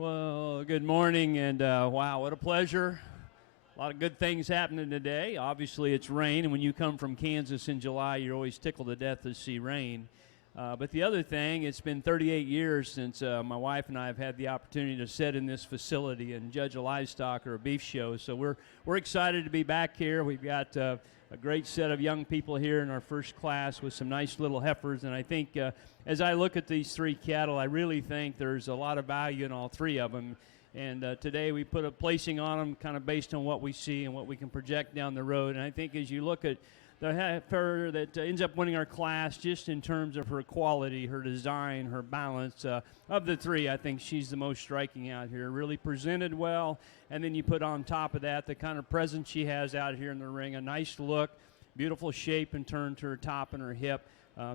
Well, good morning, and wow, what a pleasure. A lot of good things happening today. Obviously, it's rain, and when you come from Kansas in July, you're always tickled to death to see rain. But the other thing, it's been 38 years since my wife and I have had the opportunity to sit in this facility and judge a livestock or a beef show. So we're excited to be back here. We've got a great set of young people here in our first class with some nice little heifers. And I think as I look at these three cattle, I really think there's a lot of value in all three of them. And today we put a placing on them kind of based on what we see and what we can project down the road. And I think as you look at the heifer that ends up winning our class, just in terms of her quality, her design, her balance, of the three, I think she's the most striking out here. Really presented well, and then you put on top of that the kind of presence she has out here in the ring, a nice look, beautiful shape and turn to her top and her hip.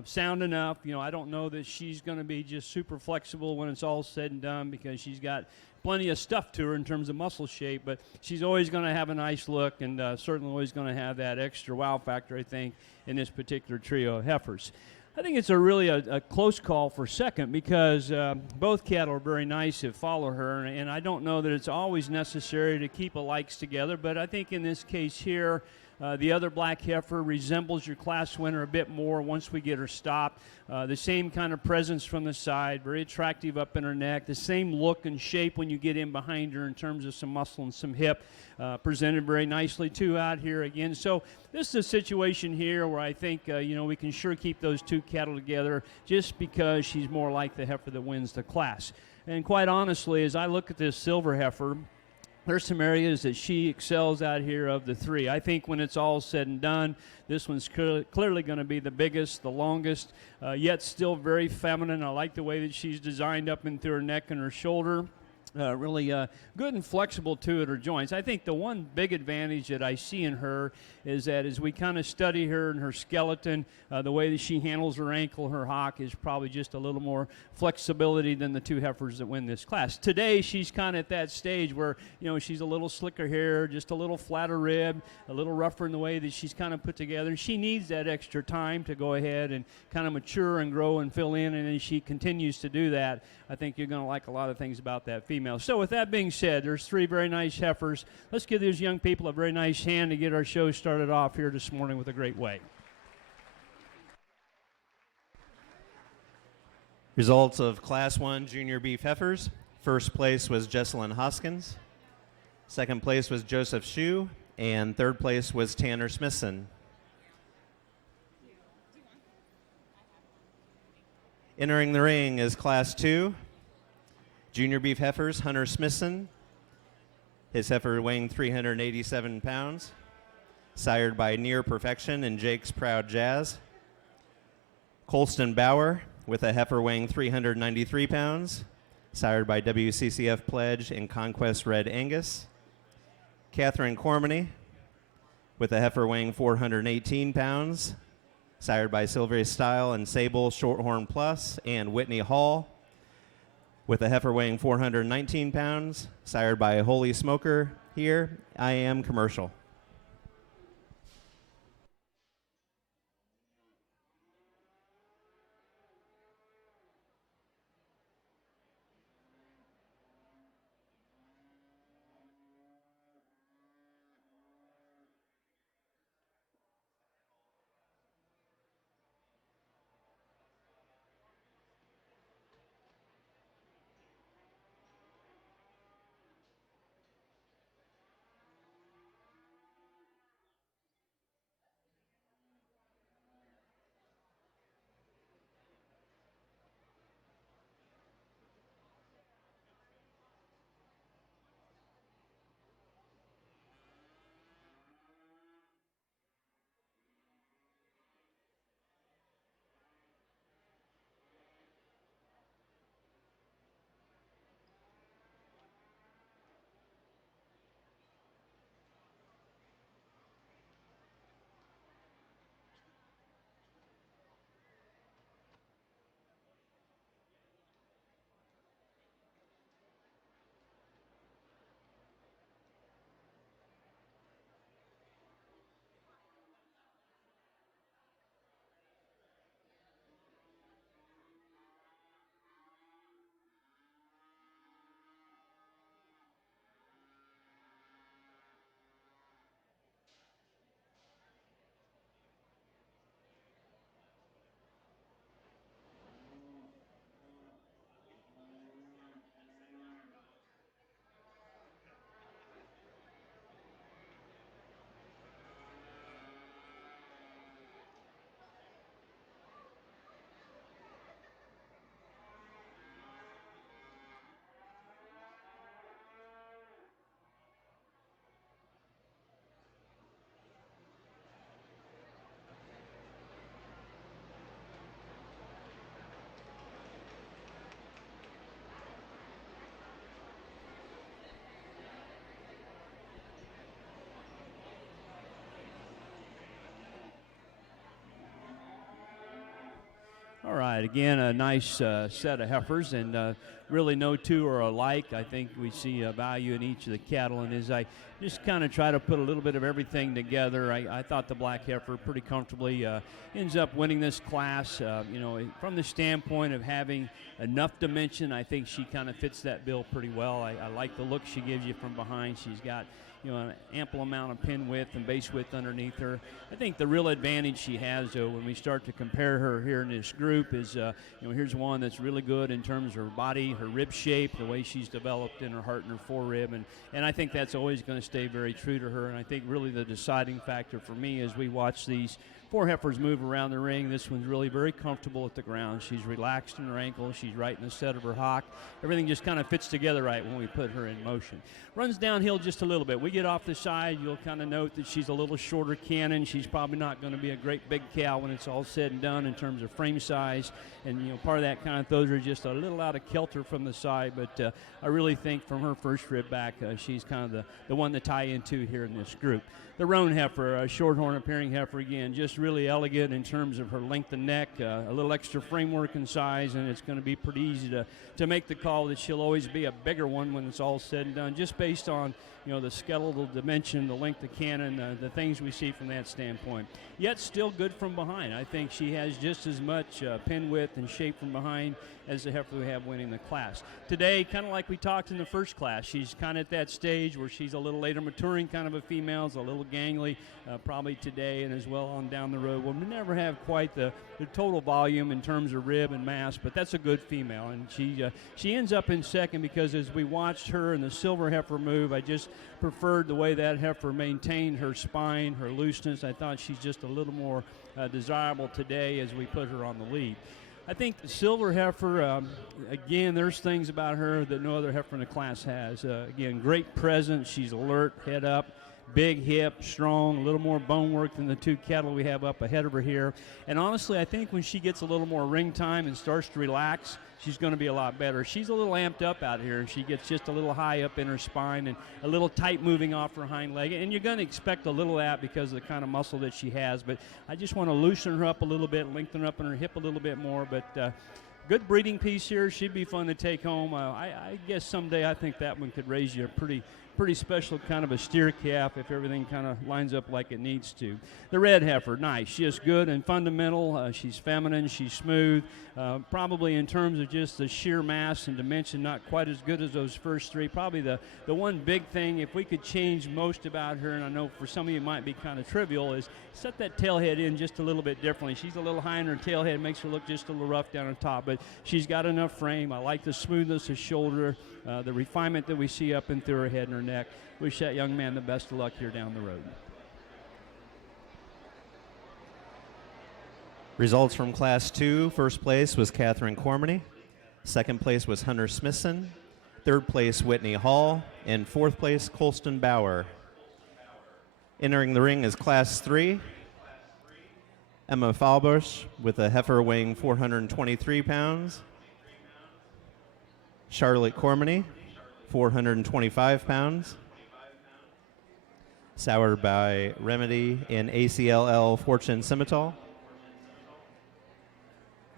Sound enough. You know, I don't know that she's going to be just super flexible when it's all said and done, because she's got plenty of stuff to her in terms of muscle shape, but she's always going to have a nice look, and certainly always going to have that extra wow factor, I think, in this particular trio of heifers. I think it's really a close call for second, because both cattle are very nice that follow her, and I don't know that it's always necessary to keep likes together, but I think in this case here, the other black heifer resembles your class winner a bit more once we get her stopped. The same kind of presence from the side, very attractive up in her neck. The same look and shape when you get in behind her in terms of some muscle and some hip. Presented very nicely too out here again. So this is a situation here where I think we can sure keep those two cattle together, just because she's more like the heifer that wins the class. And quite honestly, as I look at this silver heifer, there's some areas that she excels out here of the three. I think when it's all said and done, this one's clearly going to be the biggest, the longest, yet still very feminine. I like the way that she's designed up into her neck and her shoulder. Really good and flexible too at her joints. I think the one big advantage that I see in her is that as we kind of study her and her skeleton, the way that she handles her ankle, her hock, is probably just a little more flexibility than the two heifers that win this class. Today she's kind of at that stage where, she's a little slicker hair, just a little flatter rib, a little rougher in the way that she's kind of put together. She needs that extra time to go ahead and kind of mature and grow and fill in, and as she continues to do that, I think you're going to like a lot of things about that female. So with that being said, there's three very nice heifers. Let's give these young people a very nice hand to get our show started off here this morning with a great way. Results of Class 1 Junior Beef Heifers. First place was Jesselyn Hoskins. Second place was Joseph Shue. And third place was Tanner Smithson. Entering the ring is Class 2 Junior Beef Heifers, Hunter Smithson. His heifer weighing 387 pounds. Sired by Near Perfection and Jake's Proud Jazz. Colston Bauer with a heifer weighing 393 pounds. Sired by WCCF Pledge and Conquest Red Angus. Catherine Cormany with a heifer weighing 418 pounds. Sired by Silvery Style and Sable Shorthorn Plus, and Whitney Hall with a heifer weighing 419 pounds, sired by Holy Smoker here, I Am Commercial. All right, again, a nice set of heifers, and really no two are alike. I think we see a value in each of the cattle, and as I just kind of try to put a little bit of everything together, I thought the black heifer pretty comfortably ends up winning this class. From the standpoint of having enough dimension, I think she kind of fits that bill pretty well. I like the look she gives you from behind. She's got an ample amount of pin width and base width underneath her. I think the real advantage she has, though, when we start to compare her here in this group is, here's one that's really good in terms of her body, her rib shape, the way she's developed in her heart and her forerib, and I think that's always going to stay very true to her. And I think really the deciding factor for me as we watch these four heifers move around the ring, this one's really very comfortable at the ground. She's relaxed in her ankles. She's right in the set of her hock. Everything just kind of fits together right when we put her in motion. Runs downhill just a little bit. We get off the side, you'll kind of note that she's a little shorter cannon. She's probably not going to be a great big cow when it's all said and done in terms of frame size. And, part of that kind of throws her just a little out of kilter from the side. But I really think from her first rib back, she's kind of the one to tie into here in this group. The roan heifer, a shorthorn appearing heifer again, just really elegant in terms of her length of neck, a little extra framework and size, and it's going to be pretty easy to make the call that she'll always be a bigger one when it's all said and done, just based on the skeletal dimension, the length of cannon, the things we see from that standpoint. Yet still good from behind. I think she has just as much pin width and shape from behind as the heifer we have winning the class. Today, kind of like we talked in the first class, she's kind of at that stage where she's a little later maturing kind of a female, a little gangly probably today and as well on down the road. We'll never have quite the total volume in terms of rib and mass, but that's a good female. And she ends up in second because as we watched her and the silver heifer move, I just preferred the way that heifer maintained her spine, her looseness. I thought she's just a little more desirable today as we put her on the lead. I think the silver heifer, again, there's things about her that no other heifer in the class has. Again, great presence. She's alert, head up, big hip, strong, a little more bone work than the two cattle we have up ahead of her here. And honestly, I think when she gets a little more ring time and starts to relax, she's going to be a lot better. She's a little amped up out here, and she gets just a little high up in her spine and a little tight moving off her hind leg. And you're going to expect a little of that because of the kind of muscle that she has. But I just want to loosen her up a little bit, lengthen her up in her hip a little bit more. But good breeding piece here. She'd be fun to take home. I guess someday I think that one could raise you a pretty special kind of a steer calf if everything kind of lines up like it needs to. The red heifer, nice. She's good and fundamental. She's feminine. She's smooth. Probably in terms of just the sheer mass and dimension, not quite as good as those first three. Probably the one big thing, if we could change most about her, and I know for some of you it might be kind of trivial, is set that tail head in just a little bit differently. She's a little high in her tail head, makes her look just a little rough down on top, but she's got enough frame. I like the smoothness of shoulder, the refinement that we see up and through her head and her neck. Wish that young man the best of luck here down the road. Results from Class 2. First place was Catherine Cormany. Second place was Hunter Smithson. Third place, Whitney Hall. And fourth place, Colston Bauer. Entering the ring is Class 3. Emma Falbush with a heifer weighing 423 pounds. Charlotte Cormany, 425 pounds. Soured by Remedy in ACLL Fortune Scimitar.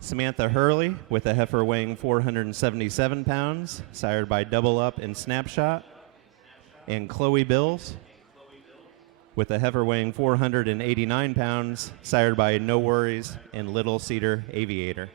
Samantha Hurley with a heifer weighing 477 pounds, sired by Double Up and Snapshot. And Chloe Bills with a heifer weighing 489 pounds, sired by No Worries and Little Cedar Aviator.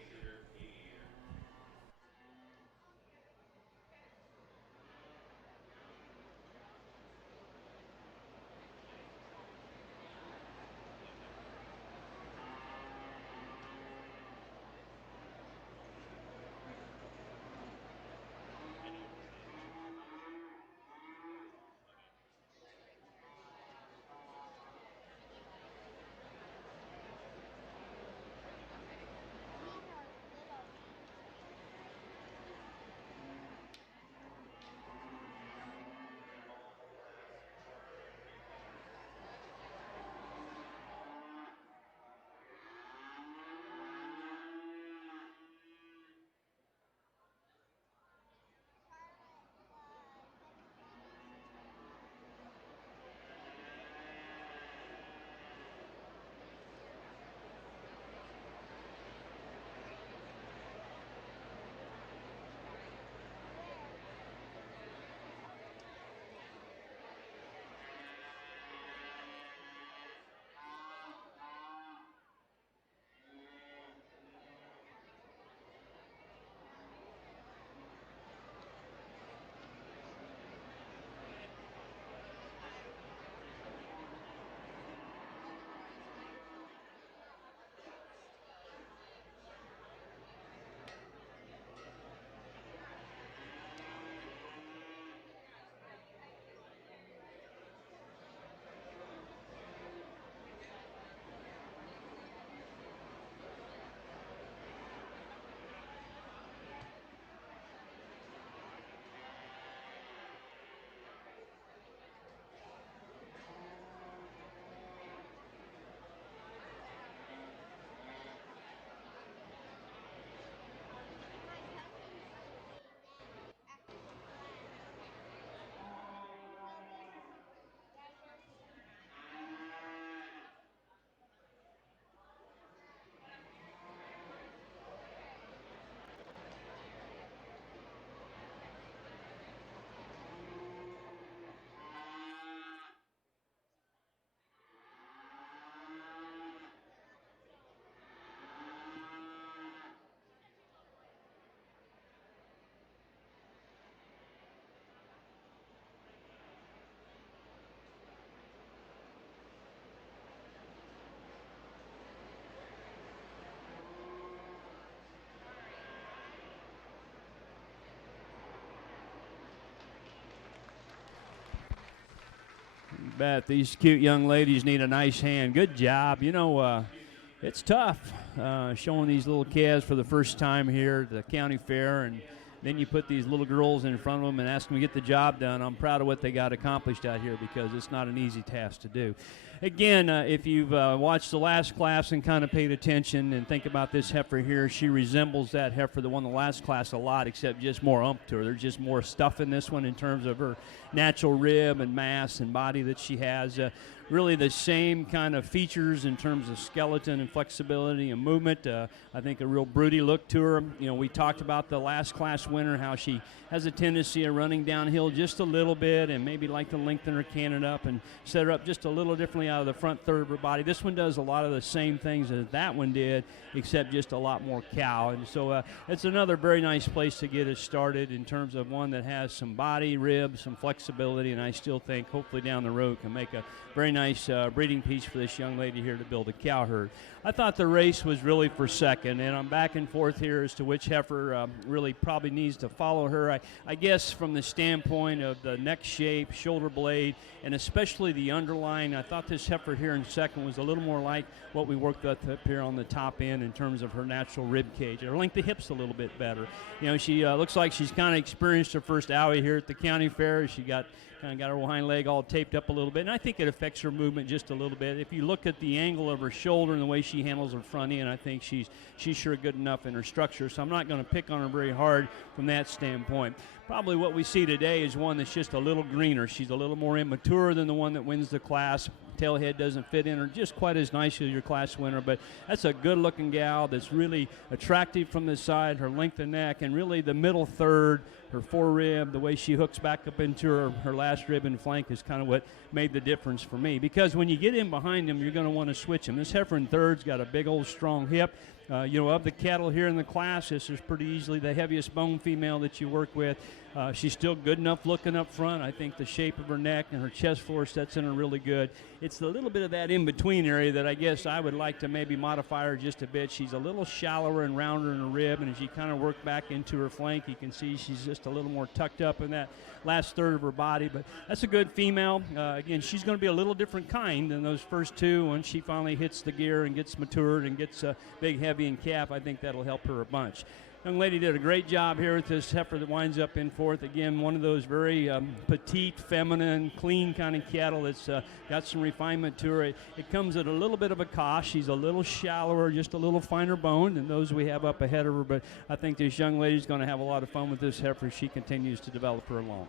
Bet these cute young ladies need a nice hand. Good job. You know, it's tough showing these little calves for the first time here at the county fair, and then you put these little girls in front of them and ask them to get the job done. I'm proud of what they got accomplished out here because it's not an easy task to do. Again, if you've watched the last class and kind of paid attention and think about this heifer here, she resembles that heifer that won the last class a lot, except just more ump to her. There's just more stuff in this one in terms of her natural rib and mass and body that she has. Really the same kind of features in terms of skeleton and flexibility and movement. I think a real broody look to her. You know, we talked about the last class winner, how she has a tendency of running downhill just a little bit and maybe like to lengthen her cannon up and set her up just a little differently out of the front third of her body. This one does a lot of the same things as that one did, except just a lot more cow. And so it's another very nice place to get us started in terms of one that has some body, ribs, some flexibility, and I still think hopefully down the road can make a very nice breeding piece for this young lady here to build a cow herd. I thought the race was really for second, and I'm back and forth here as to which heifer really probably needs to follow her. I guess from the standpoint of the neck shape, shoulder blade, and especially the underline, I thought this heifer here in second was a little more like what we worked with up here on the top end in terms of her natural rib cage. Her length of hips a little bit better. You know, she looks like she's kind of experienced her first owie here at the county fair. She got her hind leg all taped up a little bit, and I think it affects her movement just a little bit. If you look at the angle of her shoulder and the way she handles her front end, I think she's sure good enough in her structure, so I'm not going to pick on her very hard from that standpoint. Probably what we see today is one that's just a little greener. She's a little more immature than the one that wins the class. Tailhead doesn't fit in her just quite as nice as your class winner, but that's a good-looking gal that's really attractive from the side, her length of neck, and really the middle third, her forerib, the way she hooks back up into her last rib and flank is kind of what made the difference for me. Because when you get in behind them, you're going to want to switch them. This heifer in third's got a big old strong hip. You know, of the cattle here in the class, this is pretty easily the heaviest bone female that you work with. She's still good enough looking up front. I think the shape of her neck and her chest floor sets in her really good. It's a little bit of that in-between area that I guess I would like to maybe modify her just a bit. She's a little shallower and rounder in her rib, and as you kind of work back into her flank, you can see she's just a little more tucked up in that last third of her body. But that's a good female. Again, she's going to be a little different kind than those first two. When she finally hits the gear and gets matured and gets big, heavy, and calf, I think that'll help her a bunch. Young lady did a great job here with this heifer that winds up in fourth. Again, one of those very petite, feminine, clean kind of cattle that's got some refinement to her. It comes at a little bit of a cost. She's a little shallower, just a little finer boned than those we have up ahead of her. But I think this young lady's going to have a lot of fun with this heifer as she continues to develop her along.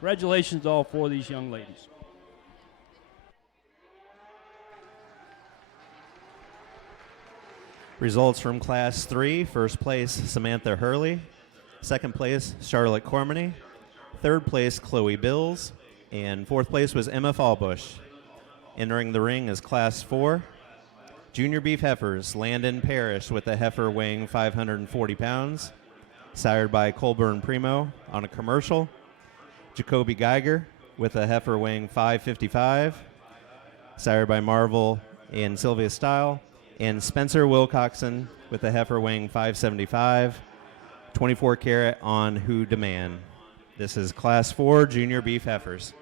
Congratulations to all four of these young ladies. Results from Class 3. First place, Samantha Hurley. Second place, Charlotte Cormany. Third place, Chloe Bills. And fourth place was Emma Fallbush. Entering the ring is Class 4. Junior beef heifers, Landon Parrish with a heifer weighing 540 pounds. Sired by Colburn Primo on a commercial. Jacoby Geiger with a heifer weighing 555. Sired by Marvel and Sylvia Style. And Spencer Wilcoxon with a heifer weighing 575, 24 carat on Who Demand. This is Class 4 Junior Beef Heifers.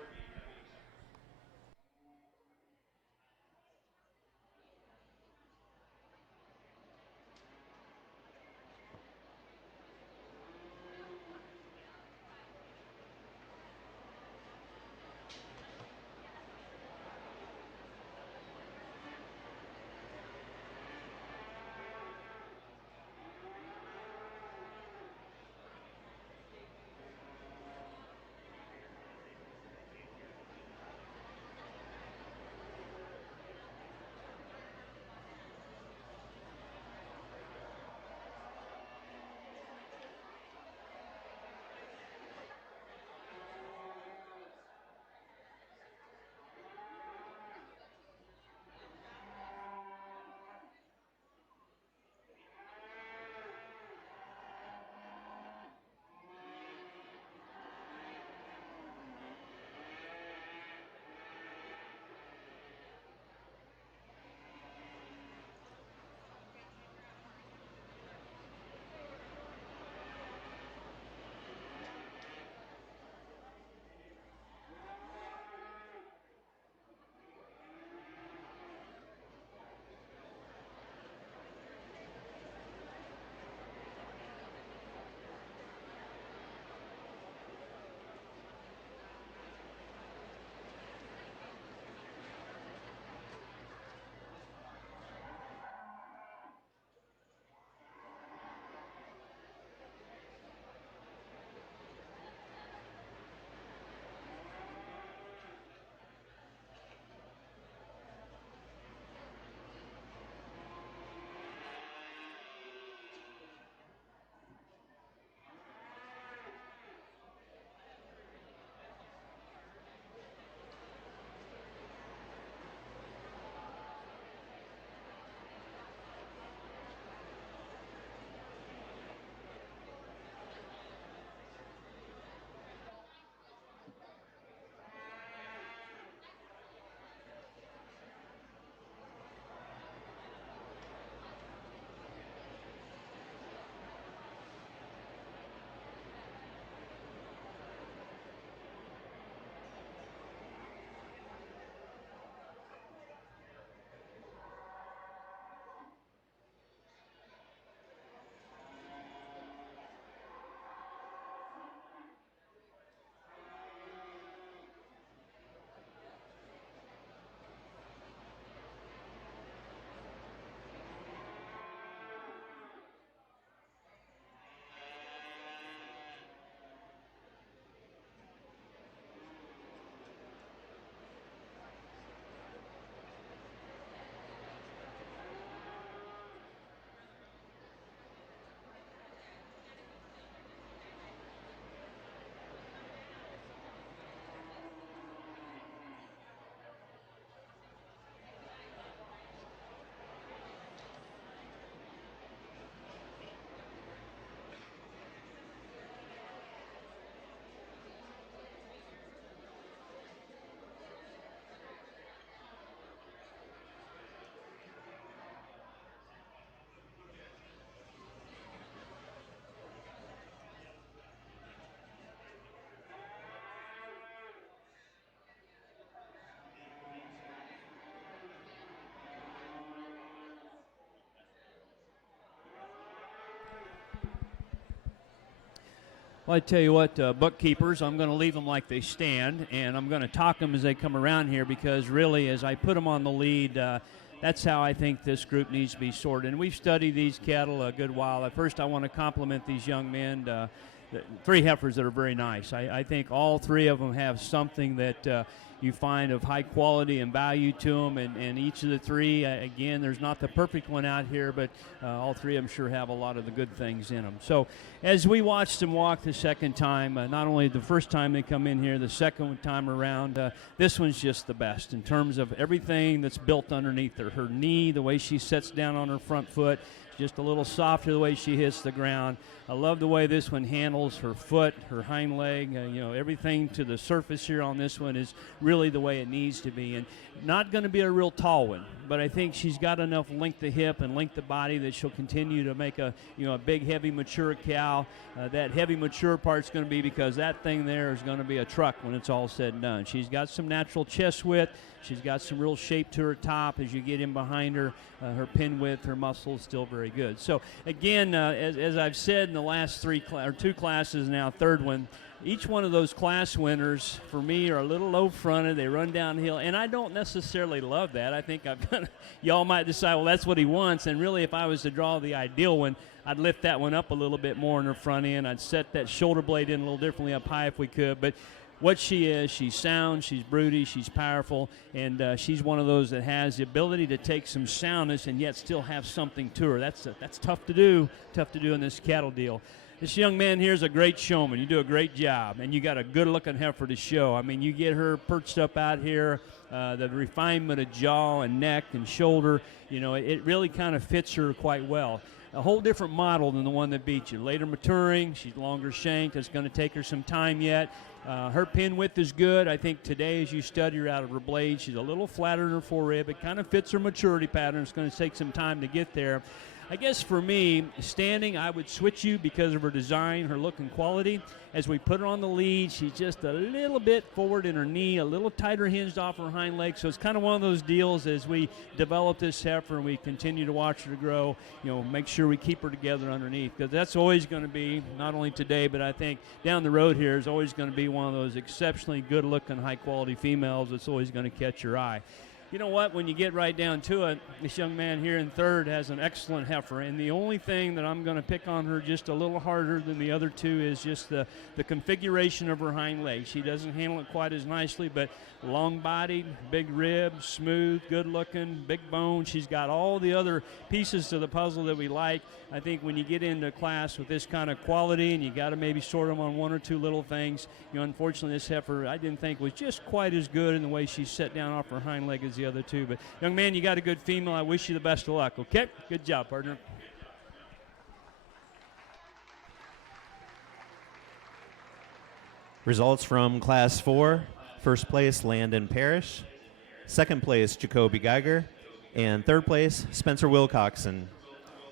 Well, I tell you what, bookkeepers, I'm going to leave them like they stand, and I'm going to talk them as they come around here because really, as I put them on the lead, that's how I think this group needs to be sorted. And we've studied these cattle a good while. At first, I want to compliment these young men. The 3 heifers that are very nice. I think all 3 of them have something that you find of high quality and value to them, and each of the 3, again, there's not the perfect one out here, but all 3 of them sure have a lot of the good things in them. So as we watched them walk the second time, not only the first time they come in here, the second time around, this one's just the best in terms of everything that's built underneath her. Her knee, the way she sets down on her front foot, just a little softer the way she hits the ground. I love the way this one handles her foot, her hind leg. Everything to the surface here on this one is really the way it needs to be. And not going to be a real tall one, but I think she's got enough length of hip and length of body that she'll continue to make a big, heavy, mature cow. That heavy, mature part's going to be because that thing there is going to be a truck when it's all said and done. She's got some natural chest width. She's got some real shape to her top as you get in behind her. Her pin width, her muscle is still very good. So again, as I've said in the last 2 classes now, third one, each one of those class winners for me are a little low fronted. They run downhill, and I don't necessarily love that. I think y'all might decide, well, that's what he wants. And really, if I was to draw the ideal one, I'd lift that one up a little bit more in her front end. I'd set that shoulder blade in a little differently up high if we could. But what she is, she's sound, she's broody, she's powerful, and she's one of those that has the ability to take some soundness and yet still have something to her. That's tough to do in this cattle deal. This young man here is a great showman. You do a great job, and you got a good-looking heifer to show. I mean, you get her perched up out here, the refinement of jaw and neck and shoulder, it really kind of fits her quite well. A whole different model than the one that beat you. Later maturing, she's longer shanked. It's going to take her some time yet. Her pin width is good. I think today as you study her out of her blade, she's a little flatter in her forerib. It kind of fits her maturity pattern. It's going to take some time to get there. I guess for me, standing, I would switch you because of her design, her look and quality. As we put her on the lead, she's just a little bit forward in her knee, a little tighter hinged off her hind leg. So it's kind of one of those deals as we develop this heifer and we continue to watch her grow, make sure we keep her together underneath. Because that's always going to be, not only today, but I think down the road here is always going to be one of those exceptionally good-looking, high-quality females that's always going to catch your eye. You know what? When you get right down to it, this young man here in third has an excellent heifer. And the only thing that I'm going to pick on her just a little harder than the other 2 is just the configuration of her hind legs. She doesn't handle it quite as nicely, but long-bodied, big ribs, smooth, good-looking, big bone. She's got all the other pieces to the puzzle that we like. I think when you get into class with this kind of quality and you got to maybe sort them on 1 or 2 little things, unfortunately this heifer I didn't think was just quite as good in the way she set down off her hind leg as the other 2. But young man, you got a good female. I wish you the best of luck, okay? Good job, partner. Results from Class 4. First place, Landon Parrish. Second place, Jacoby Geiger. And third place, Spencer Wilcoxon.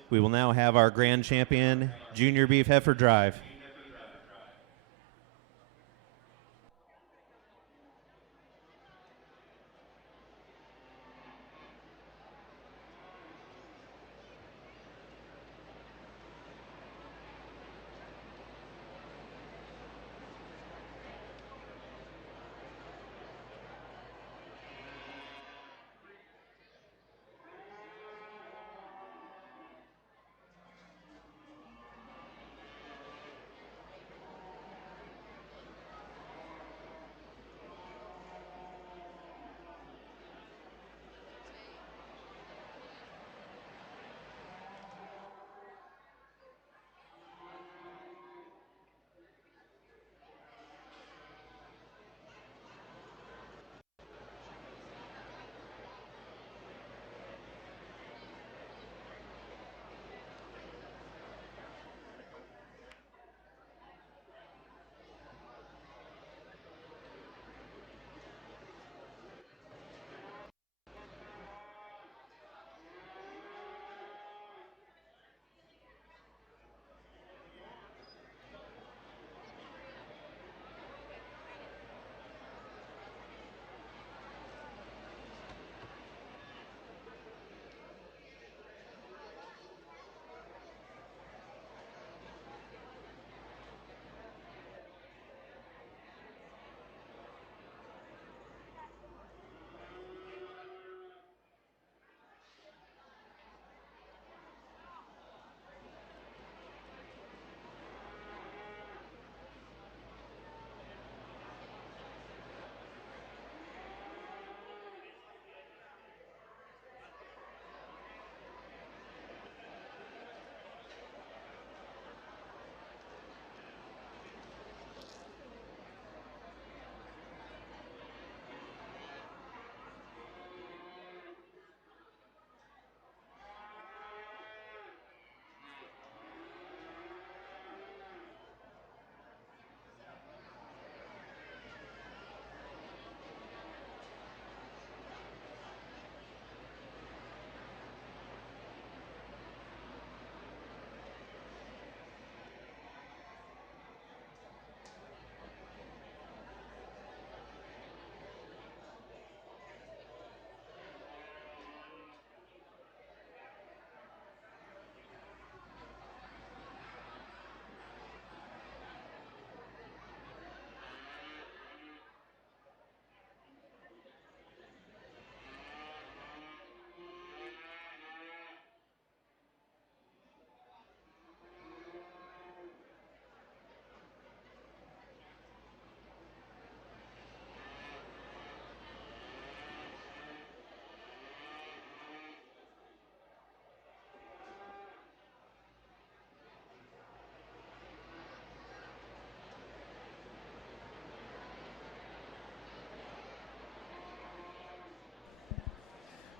We will now have our grand champion, Junior Beef Heifer Drive.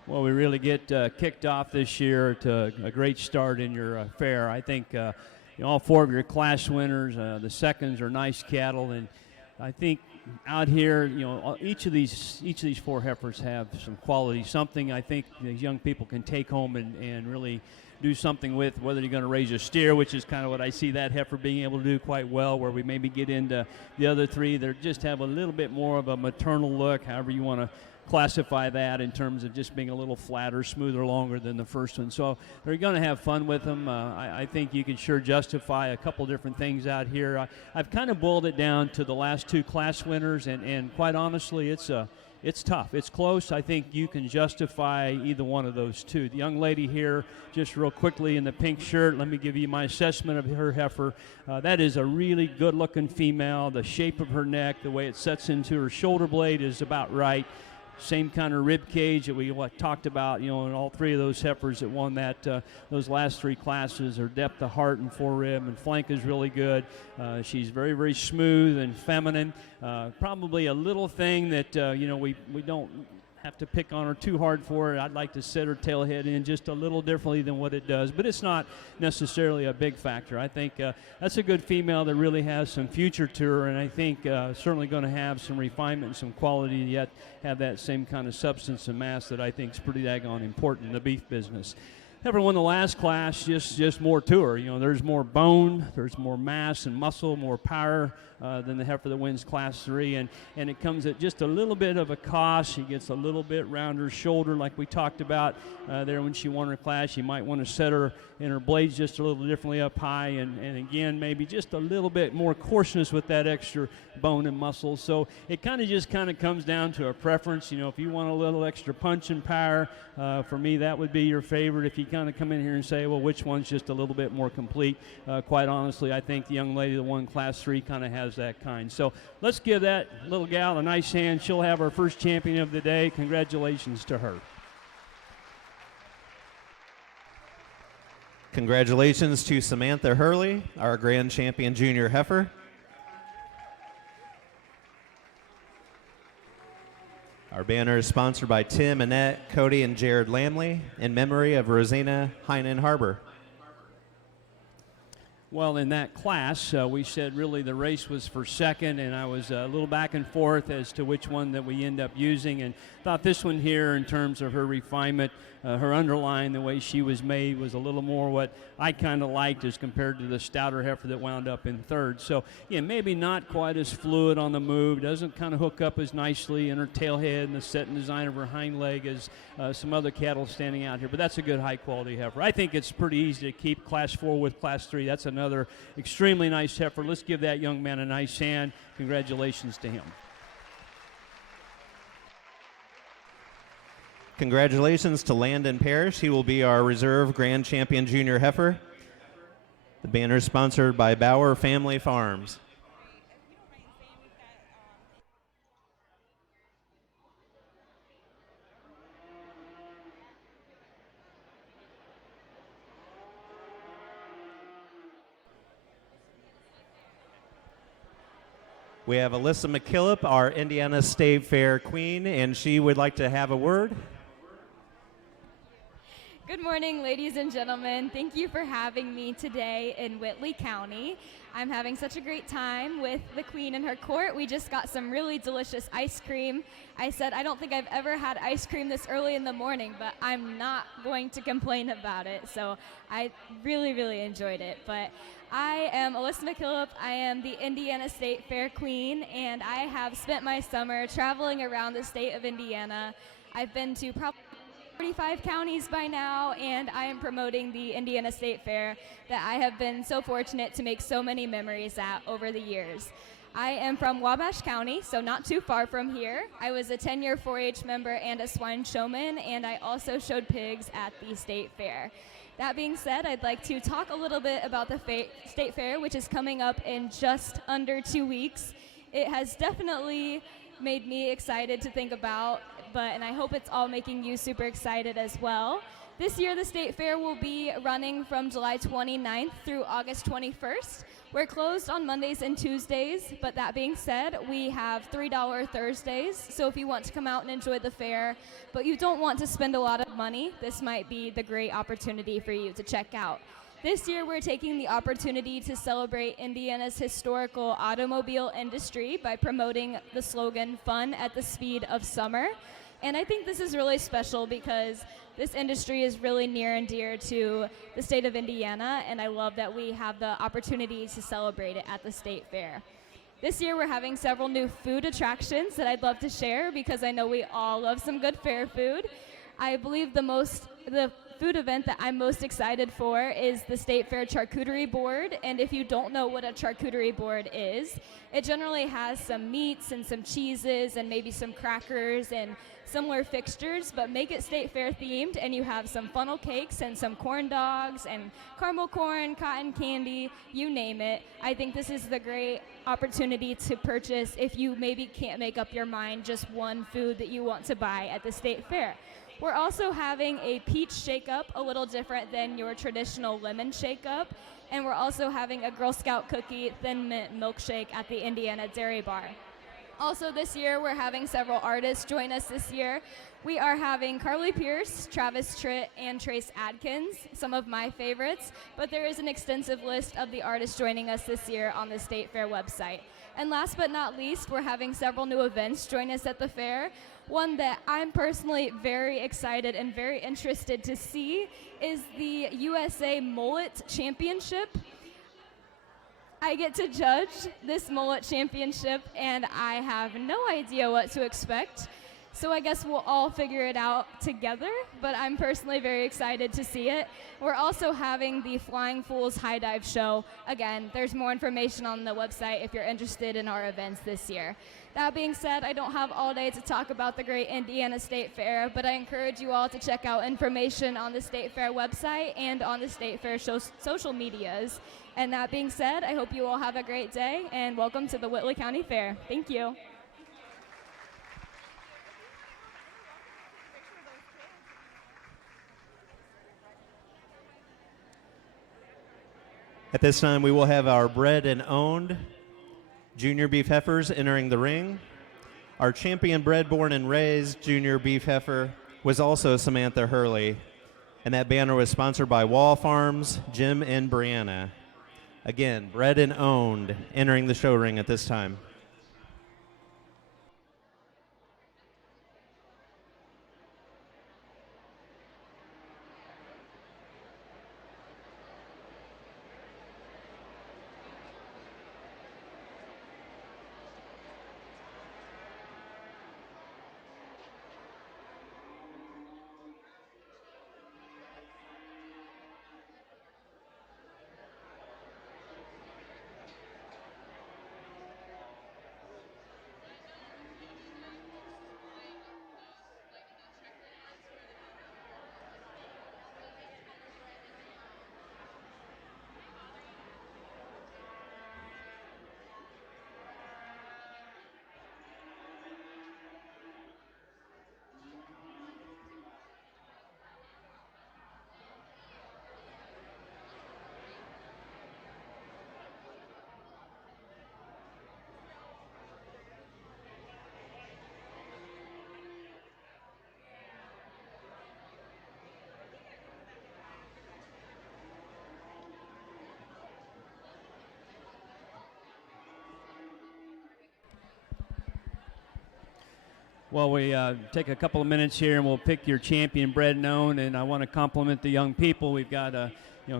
Well, we really get kicked off this year to a great start in your fair. I think all 4 of your class winners, the seconds are nice cattle, and I think out here, each of these 4 heifers have some quality, something I think these young people can take home and really do something with, whether you're going to raise a steer, which is kind of what I see that heifer being able to do quite well, where we maybe get into the other 3 that just have a little bit more of a maternal look, however you want to classify that, in terms of just being a little flatter, smoother, longer than the first one. So they're going to have fun with them. I think you can sure justify a couple different things out here. I've kind of boiled it down to the last 2 class winners, and quite honestly, it's tough. It's close. I think you can justify either one of those 2. The young lady here, just real quickly in the pink shirt, let me give you my assessment of her heifer. That is a really good-looking female. The shape of her neck, the way it sets into her shoulder blade is about right. Same kind of rib cage that we talked about, in all 3 of those heifers that won those last 3 classes. Her depth of heart and forerib and flank is really good. She's very, very smooth and feminine. Probably a little thing that, we don't have to pick on her too hard for it. I'd like to set her tail head in just a little differently than what it does, but it's not necessarily a big factor. I think that's a good female that really has some future to her, and I think certainly going to have some refinement and some quality, yet have that same kind of substance and mass that I think is pretty daggone important in the beef business. Heifer won the last class, just more to her. There's more bone, there's more mass and muscle, more power than the heifer that wins class 3, and it comes at just a little bit of a cost. She gets a little bit rounder shoulder, like we talked about there when she won her class. You might want to set her in her blades just a little differently up high, and again, maybe just a little bit more coarseness with that extra bone and muscle. So it kind of comes down to a preference. If you want a little extra punch and power, for me, that would be your favorite. If you kind of come in here and say, well, which one's just a little bit more complete, quite honestly, I think the young lady that won class 3 kind of has that kind. So let's give that little gal a nice hand. She'll have her first champion of the day. Congratulations to her. Congratulations to Samantha Hurley, our grand champion junior heifer. Our banner is sponsored by Tim, Annette, Cody, and Jared Lamley in memory of Rosina Heinen Harbor. Well, in that class, we said really the race was for second, and I was a little back and forth as to which one that we end up using, and thought this one here, in terms of her refinement, her underline, the way she was made, was a little more what I kind of liked as compared to the stouter heifer that wound up in third. So, yeah, maybe not quite as fluid on the move, doesn't kind of hook up as nicely in her tail head and the set and design of her hind leg as some other cattle standing out here, but that's a good high-quality heifer. I think it's pretty easy to keep class 4 with class 3. That's another extremely nice heifer. Let's give that young man a nice hand. Congratulations to him. Congratulations to Landon Parrish. He will be our reserve grand champion junior heifer. The banner is sponsored by Bauer Family Farms. We have Alyssa McKillop, our Indiana State Fair queen, and she would like to have a word. Good morning, ladies and gentlemen. Thank you for having me today in Whitley County. I'm having such a great time with the Queen and her court. We just got some really delicious ice cream. I said I don't think I've ever had ice cream this early in the morning, but I'm not going to complain about it. So I really, really enjoyed it. But I am Alyssa McKillop. I am the Indiana State Fair Queen, and I have spent my summer traveling around the state of Indiana. I've been to probably 45 counties by now, and I am promoting the Indiana State Fair that I have been so fortunate to make so many memories at over the years. I am from Wabash County, so not too far from here. I was a 10-year 4-H member and a swine showman, and I also showed pigs at the State Fair. That being said, I'd like to talk a little bit about the State Fair, which is coming up in just under 2 weeks. It has definitely made me excited to think about, and I hope it's all making you super excited as well. This year, the State Fair will be running from July 29th through August 21st. We're closed on Mondays and Tuesdays, but that being said, we have $3 Thursdays. So if you want to come out and enjoy the fair, but you don't want to spend a lot of money, this might be the great opportunity for you to check out. This year, we're taking the opportunity to celebrate Indiana's historical automobile industry by promoting the slogan, "Fun at the Speed of Summer." And I think this is really special because this industry is really near and dear to the state of Indiana, and I love that we have the opportunity to celebrate it at the State Fair. This year, we're having several new food attractions that I'd love to share because I know we all love some good fair food. I believe the food event that I'm most excited for is the State Fair Charcuterie Board, and if you don't know what a charcuterie board is, it generally has some meats and some cheeses and maybe some crackers and similar fixtures, but make it State Fair themed, and you have some funnel cakes and some corn dogs and caramel corn, cotton candy, you name it. I think this is the great opportunity to purchase if you maybe can't make up your mind just one food that you want to buy at the State Fair. We're also having a peach shake-up, a little different than your traditional lemon shake-up, and we're also having a Girl Scout cookie Thin Mint milkshake at the Indiana Dairy Bar. Also this year, we're having several artists join us this year. We are having Carly Pierce, Travis Tritt, and Trace Adkins, some of my favorites, but there is an extensive list of the artists joining us this year on the State Fair website. And last but not least, we're having several new events join us at the fair. One that I'm personally very excited and very interested to see is the USA Mullet Championship. I get to judge this mullet championship, and I have no idea what to expect. So I guess we'll all figure it out together, but I'm personally very excited to see it. We're also having the Flying Fools High Dive Show. Again, there's more information on the website if you're interested in our events this year. That being said, I don't have all day to talk about the great Indiana State Fair, but I encourage you all to check out information on the State Fair website and on the State Fair social medias. And that being said, I hope you all have a great day, and welcome to the Whitley County Fair. Thank you. At this time, we will have our bred and owned junior beef heifers entering the ring. Our champion bred, born, and raised junior beef heifer was also Samantha Hurley, and that banner was sponsored by Wall Farms, Jim and Brianna. Again, bred and owned, entering the show ring at this time. Well, we take a couple of minutes here, and we'll pick your champion bred and owned. And I want to compliment the young people. We've got a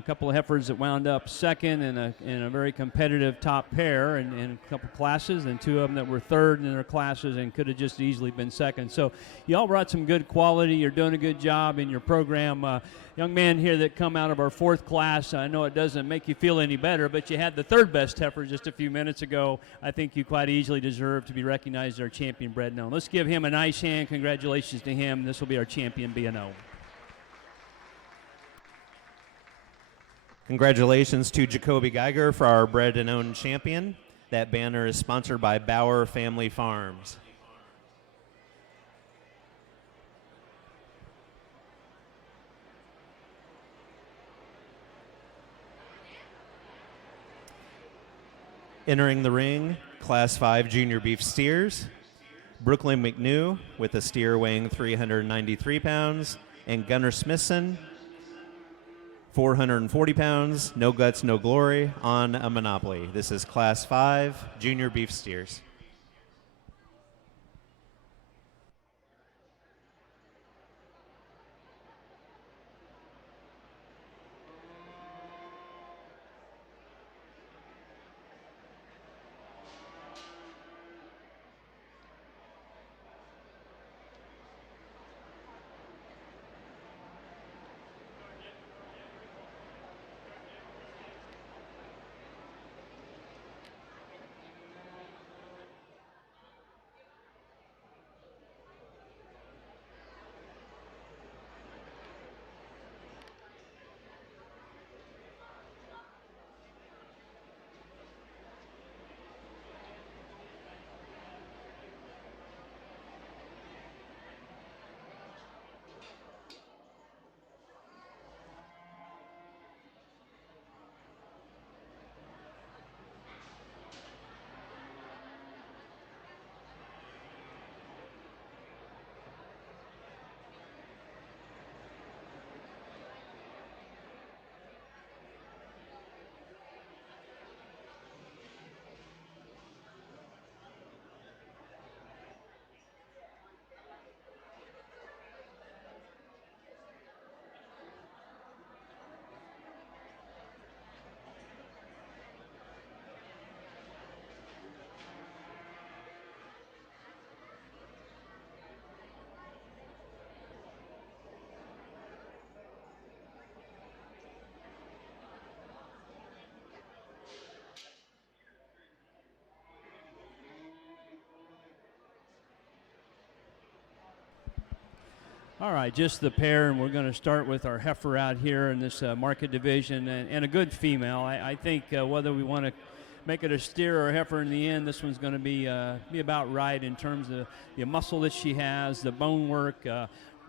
couple of heifers that wound up second in a very competitive top pair in a couple classes, and two of them that were third in their classes and could have just easily been second. So you all brought some good quality. You're doing a good job in your program. Young man here that come out of our fourth class, I know it doesn't make you feel any better, but you had the third best heifer just a few minutes ago. I think you quite easily deserve to be recognized as our champion bred and owned. Let's give him a nice hand. Congratulations to him. This will be our champion B&O. Congratulations to Jacoby Geiger for our bred and owned champion. That banner is sponsored by Bauer Family Farms. Entering the ring, Class 5 Junior Beef Steers, Brooklyn McNew with a steer weighing 393 pounds, and Gunnar Smithson, 440 pounds, no guts, no glory, on a Monopoly. This is Class 5 Junior Beef Steers. All right, just the pair, and we're going to start with our heifer out here in this market division, and a good female. I think whether we want to make it a steer or a heifer in the end, this one's going to be about right in terms of the muscle that she has, the bone work.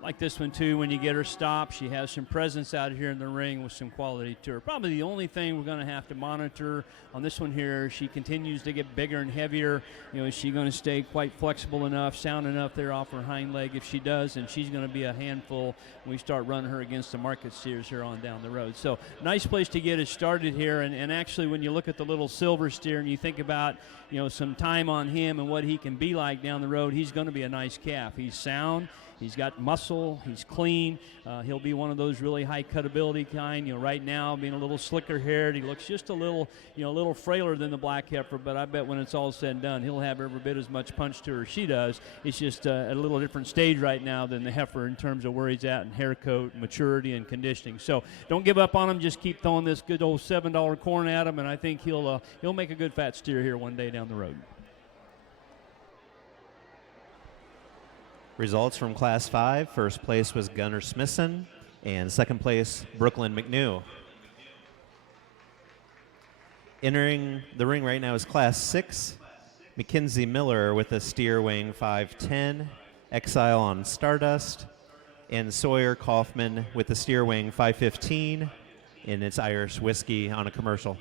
Like this one too, when you get her stopped, she has some presence out here in the ring with some quality to her. Probably the only thing we're going to have to monitor on this one here, she continues to get bigger and heavier. You know, is she going to stay quite flexible enough, sound enough there off her hind leg? If she does, then she's going to be a handful when we start running her against the market steers here on down the road. So nice place to get it started here. And actually, when you look at the little silver steer and you think about, you know, some time on him and what he can be like down the road, he's going to be a nice calf. He's sound. He's got muscle. He's clean. He'll be one of those really high cutability kind. You know, right now being a little slicker haired, he looks just a little, you know, a little frailer than the black heifer. But I bet when it's all said and done, he'll have every bit as much punch to her as she does. It's just at a little different stage right now than the heifer in terms of where he's at in hair coat, maturity, and conditioning. So don't give up on him. Just keep throwing this good old $7 corn at him, and I think he'll make a good fat steer here one day down the road. Results from Class 5. First place was Gunnar Smithson, and second place, Brooklyn McNew. Entering the ring right now is Class 6, Mackenzie Miller with a steer weighing 510, Exile on Stardust, and Sawyer Kaufman with a steer weighing 515, and it's Irish Whiskey on a commercial.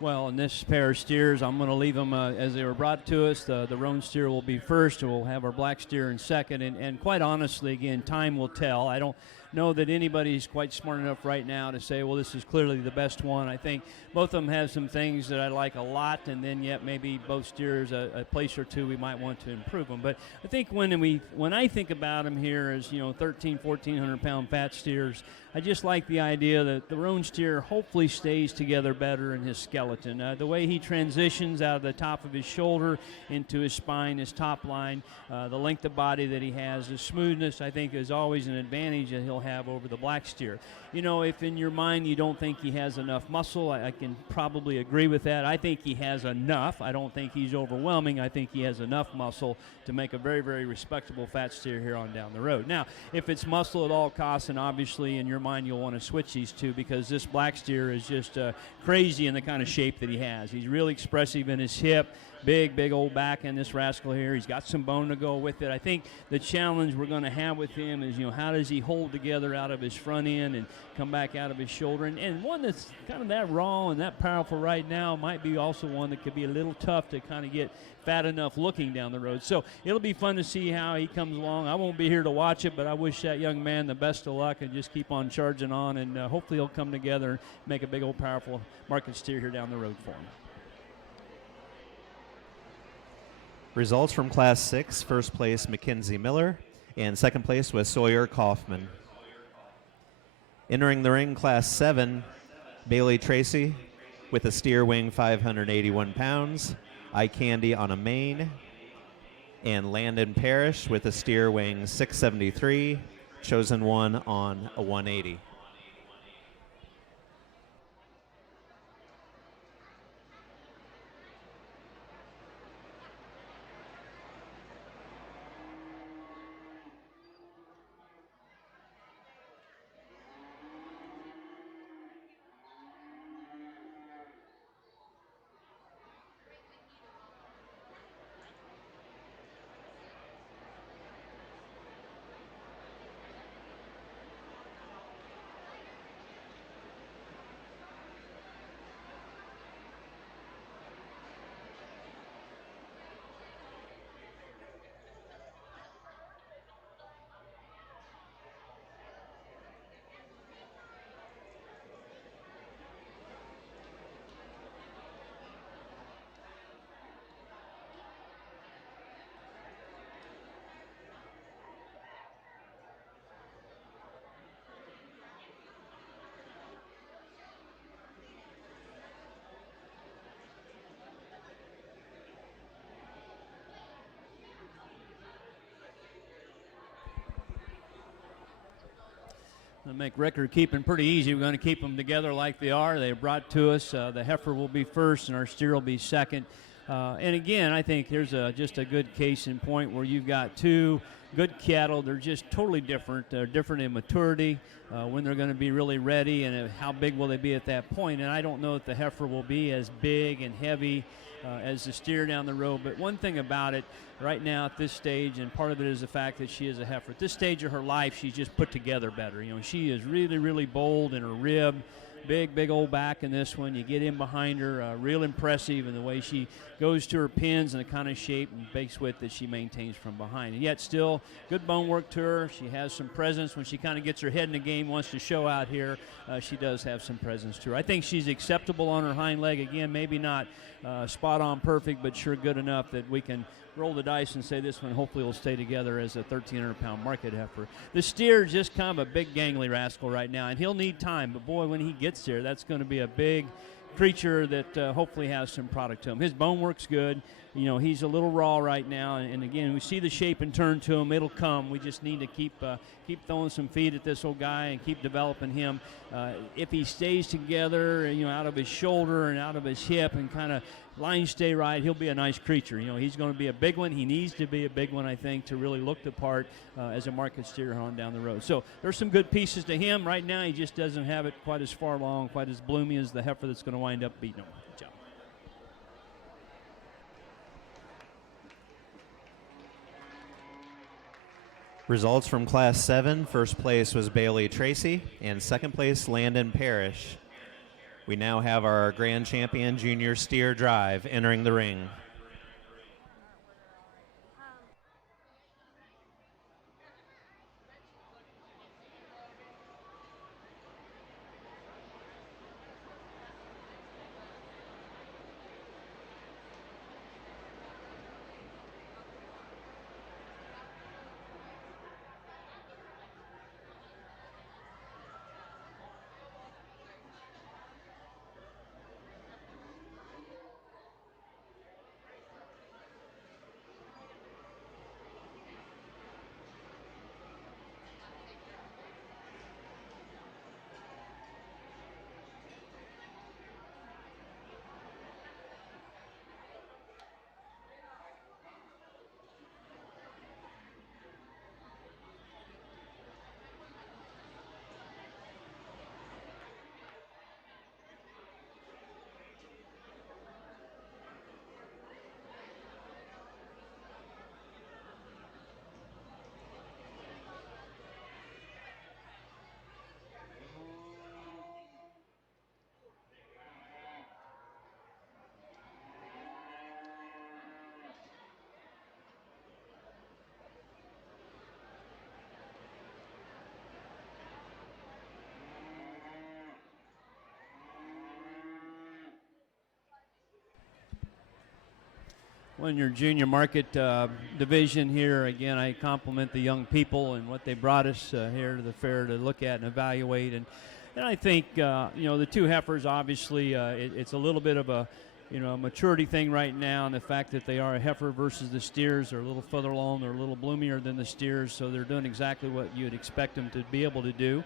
Well, in this pair of steers, I'm going to leave them as they were brought to us. The roan steer will be first, and we'll have our black steer in second. And quite honestly, again, time will tell. I don't know that anybody's quite smart enough right now to say, well, this is clearly the best one. I think both of them have some things that I like a lot, and then yet maybe both steers a place or two we might want to improve them. But I think when I think about them here as 1,400 pound fat steers, I just like the idea that the roan steer hopefully stays together better in his skeleton. The way he transitions out of the top of his shoulder into his spine, his top line, the length of body that he has, the smoothness, I think is always an advantage that he'll have over the black steer. If in your mind you don't think he has enough muscle, I can probably agree with that. I think he has enough. I don't think he's overwhelming. I think he has enough muscle to make a very, very respectable fat steer here on down the road. Now, if it's muscle at all costs, and obviously in your mind you'll want to switch these two because this black steer is just crazy in the kind of shape that he has. He's really expressive in his hip. Big old back in this rascal here. He's got some bone to go with it. I think the challenge we're going to have with him is, how does he hold together out of his front end and come back out of his shoulder? And one that's kind of that raw and that powerful right now might be also one that could be a little tough to kind of get fat enough looking down the road. So it'll be fun to see how he comes along. I won't be here to watch it, but I wish that young man the best of luck and just keep on charging on, and hopefully he'll come together and make a big old powerful market steer here down the road for him. Results from Class 6, first place Mackenzie Miller, and second place was Sawyer Kaufman. Entering the ring, Class 7, Bailey Tracy with a steer weighing 581 pounds, Eye Candy on a mane, and Landon Parrish with a steer weighing 673, chosen one on a 180. To make record keeping pretty easy. We're going to keep them together like they are. They're brought to us. The heifer will be first and our steer will be second. And again, I think here's just a good case in point where you've got two good cattle. They're just totally different. They're different in maturity, when they're going to be really ready, and how big will they be at that point. And I don't know if the heifer will be as big and heavy as the steer down the road. But one thing about it right now at this stage, and part of it is the fact that she is a heifer. At this stage of her life, she's just put together better. She is really, really bold in her rib. Big old back in this one. You get in behind her, real impressive in the way she goes to her pins and the kind of shape and base width that she maintains from behind. And yet still good bone work to her. She has some presence when she kind of gets her head in the game, wants to show out here. She does have some presence to her. I think she's acceptable on her hind leg. Again, maybe not spot on perfect, but sure good enough that we can roll the dice and say this one hopefully will stay together as a 1,300-pound market heifer. The steer is just kind of a big gangly rascal right now, and he'll need time. But, boy, when he gets there, that's going to be a big creature that hopefully has some product to him. His bone work's good. He's a little raw right now, and again, we see the shape and turn to him. It'll come. We just need to keep throwing some feed at this old guy and keep developing him. If he stays together, out of his shoulder and out of his hip and kind of lines stay right, he'll be a nice creature. He's going to be a big one. He needs to be a big one, I think, to really look the part as a market steer on down the road. So there's some good pieces to him. Right now, he just doesn't have it quite as far along, quite as bloomy as the heifer that's going to wind up beating him. Good job. Results from Class 7. First place was Bailey Tracy, and second place Landon Parrish. We now have our grand champion junior steer drive entering the ring. Well, in your junior market division here, again, I compliment the young people and what they brought us here to the fair to look at and evaluate. And I think, the two heifers, obviously, it's a little bit of a, maturity thing right now, and the fact that they are a heifer versus the steers. They're a little further along. They're a little bloomier than the steers, so they're doing exactly what you'd expect them to be able to do.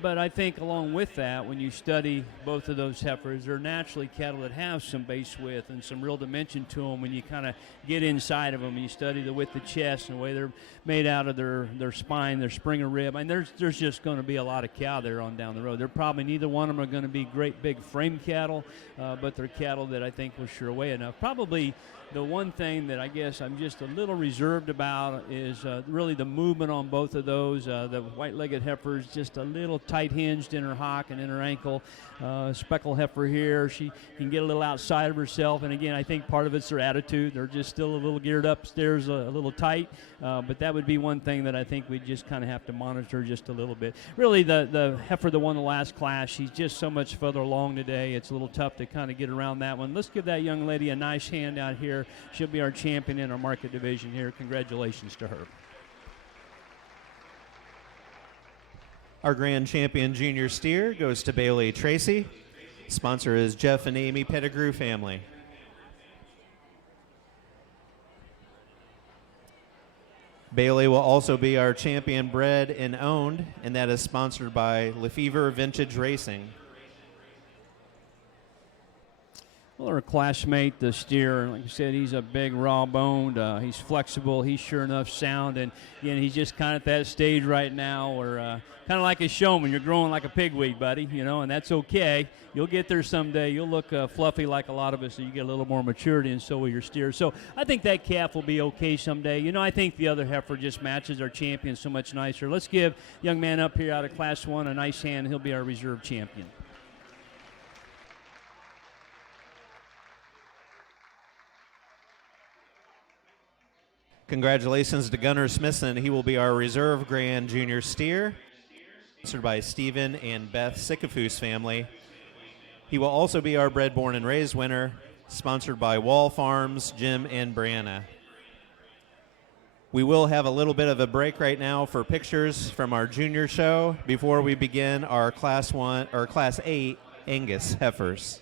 But I think along with that, when you study both of those heifers, they're naturally cattle that have some base width and some real dimension to them when you kind of get inside of them and you study the width of chest and the way they're made out of their spine, their springer rib. I mean, there's just going to be a lot of cow there on down the road. They're probably neither one of them are going to be great big frame cattle, but they're cattle that I think will sure weigh enough. Probably the one thing that I guess I'm just a little reserved about is really the movement on both of those. The white-legged heifer is just a little tight-hinged in her hock and in her ankle. Speckled heifer here, she can get a little outside of herself. And again, I think part of it's their attitude. They're just still a little geared upstairs, a little tight. But that would be one thing that I think we just kind of have to monitor just a little bit. Really, the heifer that won the last class, she's just so much further along today. It's a little tough to kind of get around that one. Let's give that young lady a nice hand out here. She'll be our champion in our market division here. Congratulations to her. Our grand champion junior steer goes to Bailey Tracy. Sponsor is Jeff and Amy Pettigrew family. Bailey will also be our champion bred and owned, and that is sponsored by Lefevre Vintage Racing. Well, our classmate, the steer, like I said, he's a big raw-boned. He's flexible. He's sure enough sound. And, again, he's just kind of at that stage right now where kind of like a showman. You're growing like a pigweed, buddy, and that's okay. You'll get there someday. You'll look fluffy like a lot of us, so you get a little more maturity, and so will your steer. So I think that calf will be okay someday. I think the other heifer just matches our champion so much nicer. Let's give young man up here out of Class 1 a nice hand. He'll be our reserve champion. Congratulations to Gunnar Smithson. He will be our reserve grand junior steer, sponsored by Stephen and Beth Sycophus family. He will also be our bred, born, and raised winner, sponsored by Wall Farms, Jim and Brianna. We will have a little bit of a break right now for pictures from our junior show before we begin our Class 1 or Class 8 Angus heifers.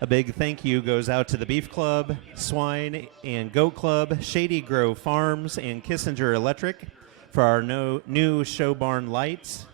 A big thank you goes out to the Beef Club, Swine and Goat Club, Shady Grove Farms, and Kissinger Electric for our new show barn lights.